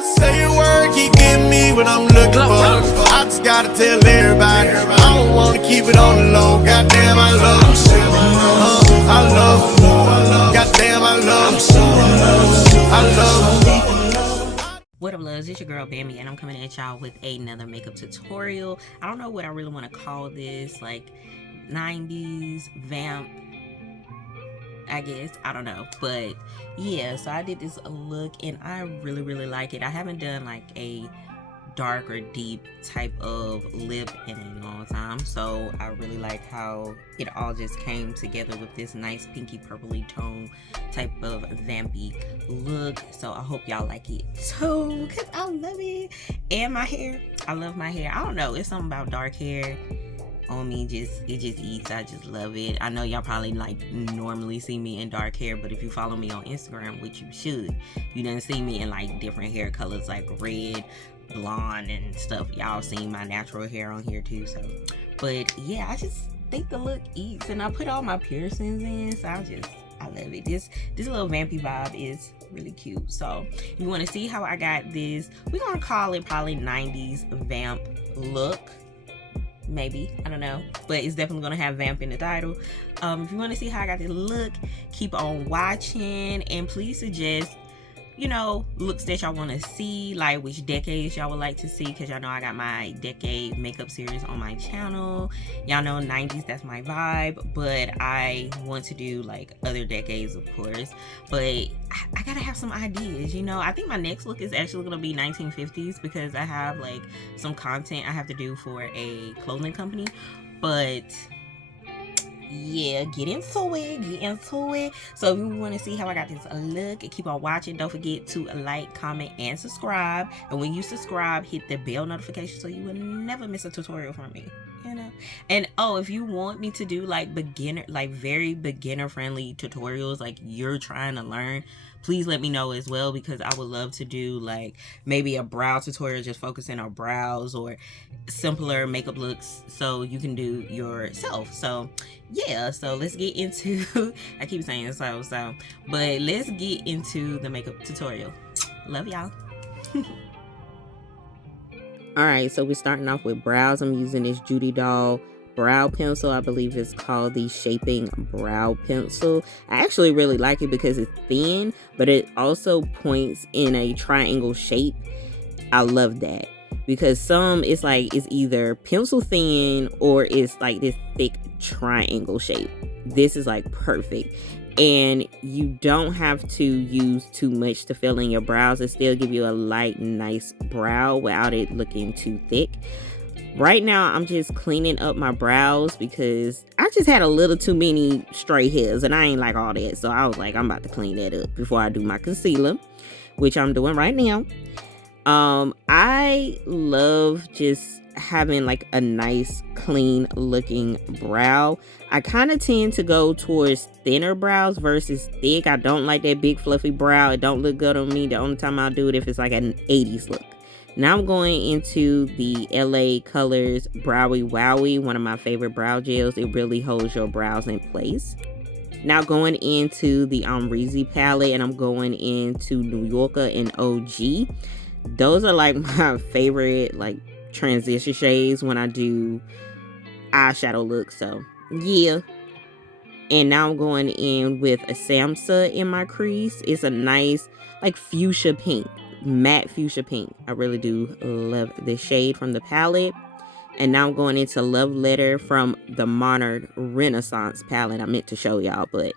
gotta say a word, keep getting me what I'm looking for. I just gotta tell everybody, I don't wanna keep it on the low. Goddamn, I love them. I love them. Goddamn, I love them. I love them. What up, loves? It's your girl Bambee, and I'm coming at y'all with another makeup tutorial. I don't know what I really want to call this, like 90s vamp, I guess. I don't know, but yeah, so I did this look and I really like it. I haven't done like a dark or deep type of lip in a long time, so I really like how it all just came together with this nice pinky purpley tone type of vampy look. So I hope y'all like it too, because I love it. And my hair, I love my hair. I don't know, it's something about dark hair on me, it just eats. I just love it. I know y'all probably like normally see me in dark hair, but if you follow me on Instagram, which you should, you didn't see me in like different hair colors like red, blonde and stuff. Y'all seen my natural hair on here too. So but yeah, I just think the look eats, and I put all my piercings in, so I love it. This little vampy vibe is really cute. So if you want to see how I got this, we're gonna call it probably 90s vamp look, maybe, I don't know, but it's definitely gonna have vamp in the title. If you want to see how I got this look, keep on watching, and please suggest, you know, looks that y'all want to see, like which decades y'all would like to see, because y'all know I got my decade makeup series on my channel. Y'all know 90s, that's my vibe, but I want to do like other decades, of course, but I gotta have some ideas, you know. I think my next look is actually gonna be 1950s, because I have like some content I have to do for a clothing company. But yeah, get into it. So if you want to see how I got this look, keep on watching. Don't forget to like, comment, and subscribe. And when you subscribe, hit the bell notification so you will never miss a tutorial from me, you know. And oh, if you want me to do like beginner, like very beginner friendly tutorials, like you're trying to learn, please let me know as well, because I would love to do like maybe a brow tutorial just focusing on brows, or simpler makeup looks so you can do yourself. So yeah, so let's get into I keep saying so, but let's get into the makeup tutorial. Love y'all. All right, so we're starting off with brows. I'm using this Judy doll brow pencil. I believe it's called the Shaping Brow Pencil. I actually really like it because it's thin, but it also points in a triangle shape. I love that, because some it's like it's either pencil thin or it's like this thick triangle shape. This is like perfect, and you don't have to use too much to fill in your brows. It still give you a light, nice brow without it looking too thick. Right now, I'm just cleaning up my brows because I just had a little too many stray hairs, and I ain't like all that. So I was like, I'm about to clean that up before I do my concealer, which I'm doing right now. I love just having like a nice, clean looking brow. I kind of tend to go towards thinner brows versus thick. I don't like that big fluffy brow. It don't look good on me. The only time I'll do it if it's like an 80s look. Now I'm going into the LA Colors Browie Wowie, one of my favorite brow gels. It really holds your brows in place. Now going into the Amrezy palette, and I'm going into New Yorker and OG. Those are like my favorite like transition shades when I do eyeshadow looks. So yeah. And now I'm going in with a Samsa in my crease. It's a nice like fuchsia pink, matte fuchsia pink. I really do love this shade from the palette. And now I'm going into Love Letter from the Monarch Renaissance palette. I meant to show y'all, but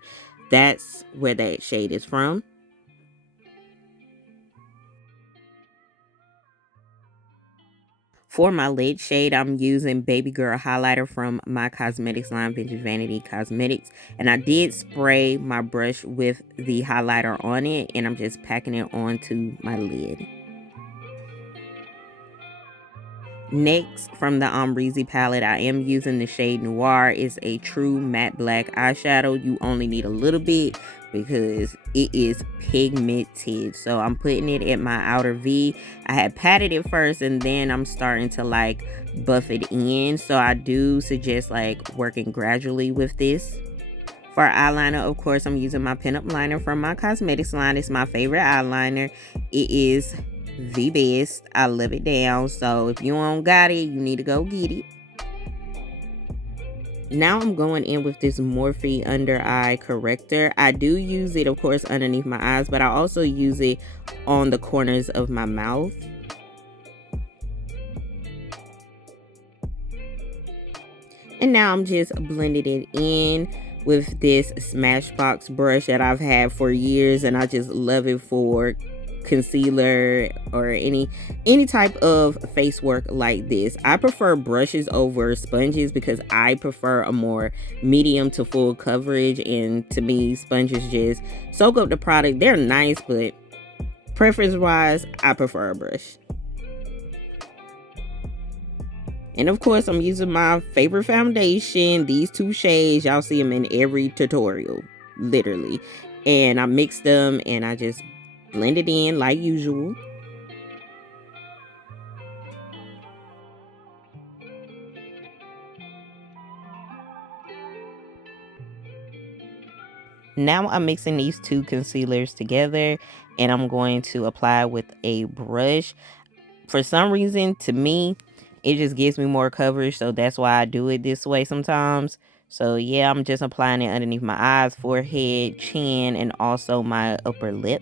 that's where that shade is from. For my lid shade, I'm using Baby Girl highlighter from my cosmetics line, Vintage Vanity Cosmetics. And I did spray my brush with the highlighter on it, and I'm just packing it onto my lid. Next, from the Amrezy palette, I am using the shade Noir. It's a true matte black eyeshadow. You only need a little bit because it is pigmented. So I'm putting it at my outer V. I had patted it first, and then I'm starting to like buff it in. So I do suggest like working gradually with this. For eyeliner, of course, I'm using my pinup liner from my cosmetics line. It's my favorite eyeliner. It is the best. I love it down. So if you don't got it, you need to go get it. Now I'm going in with this Morphe Under Eye Corrector. I do use it, of course, underneath my eyes, but I also use it on the corners of my mouth. And now I'm just blending it in with this Smashbox brush that I've had for years, and I just love it for concealer or any type of face work like this. I prefer brushes over sponges because I prefer a more medium to full coverage, and to me sponges just soak up the product. They're nice, but preference wise I prefer a brush. And of course I'm using my favorite foundation, these two shades. Y'all see them in every tutorial, literally. And I mix them and I just blend it in like usual. Now I'm mixing these two concealers together and I'm going to apply with a brush. For some reason, to me, it just gives me more coverage, so that's why I do it this way sometimes. So yeah, I'm just applying it underneath my eyes, forehead, chin, and also my upper lip.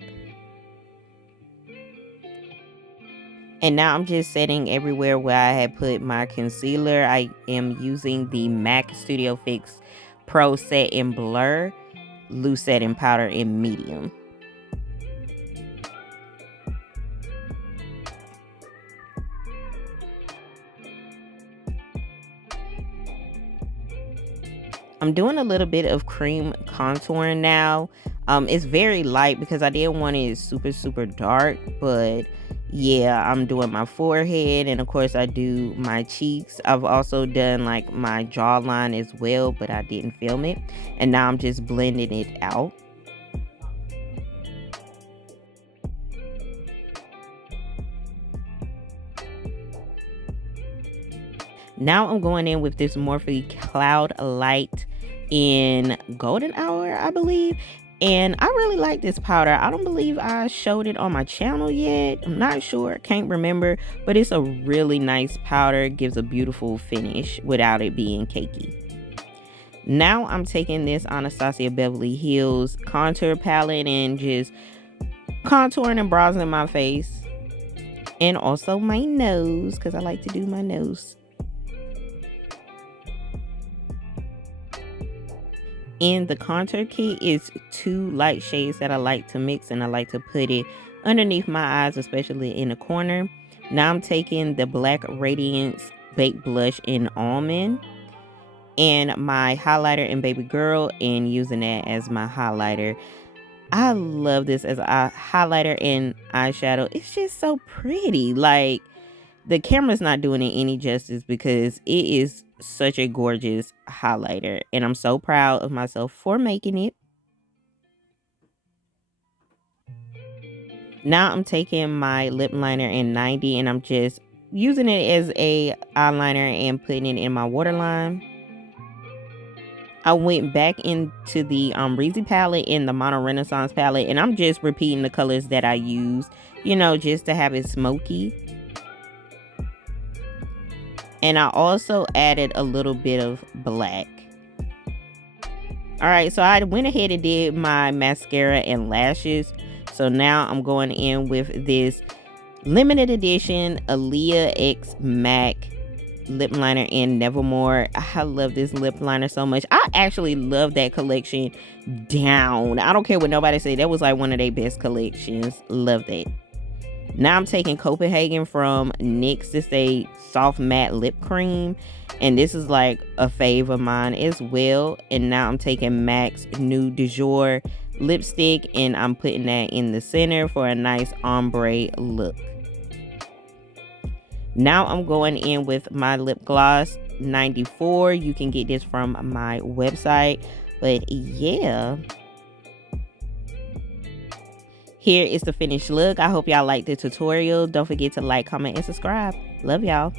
And now I'm just setting everywhere where I had put my concealer. I am using the MAC Studio Fix Pro Set in Blur, Loose Setting Powder in Medium. I'm doing a little bit of cream contouring now. It's very light because I didn't want it super dark, but yeah, I'm doing my forehead, and of course I do my cheeks. I've also done like my jawline as well, but I didn't film it. And now I'm just blending it out. Now I'm going in with this Morphe Cloudlight in Golden Hour, I believe. And I really like this powder. I don't believe I showed it on my channel yet. I'm not sure, can't remember, but it's a really nice powder. It gives a beautiful finish without it being cakey. Now I'm taking this Anastasia Beverly Hills contour palette and just contouring and bronzing my face and also my nose, because I like to do my nose. In the contour kit is 2 light shades that I like to mix, and I like to put it underneath my eyes, especially in the corner. Now I'm taking the black Radiance Baked Blush in Almond and my highlighter in Baby Girl, and using that as my highlighter. I love this as a highlighter and eyeshadow. It's just so pretty. Like, the camera's not doing it any justice because it is such a gorgeous highlighter, and I'm so proud of myself for making it. Now I'm taking my lip liner in 90 and I'm just using it as a eyeliner and putting it in my waterline. I went back into the Amrezy palette in the Mono Renaissance palette, and I'm just repeating the colors that I used, you know, just to have it smoky. And I also added a little bit of black. All right, so I went ahead and did my mascara and lashes. So now I'm going in with this limited edition Aaliyah X MAC lip liner in Nevermore. I love this lip liner so much. I actually love that collection down. I don't care what nobody say. That was like one of their best collections. Love that. Now I'm taking Copenhagen from NYX. This is a soft matte lip cream, and this is like a fave of mine as well. And now I'm taking MAC's Nude du Jour lipstick, and I'm putting that in the center for a nice ombre look. Now I'm going in with my lip gloss 94. You can get this from my website, but yeah, here is the finished look. I hope y'all liked the tutorial. Don't forget to like, comment, and subscribe. Love y'all.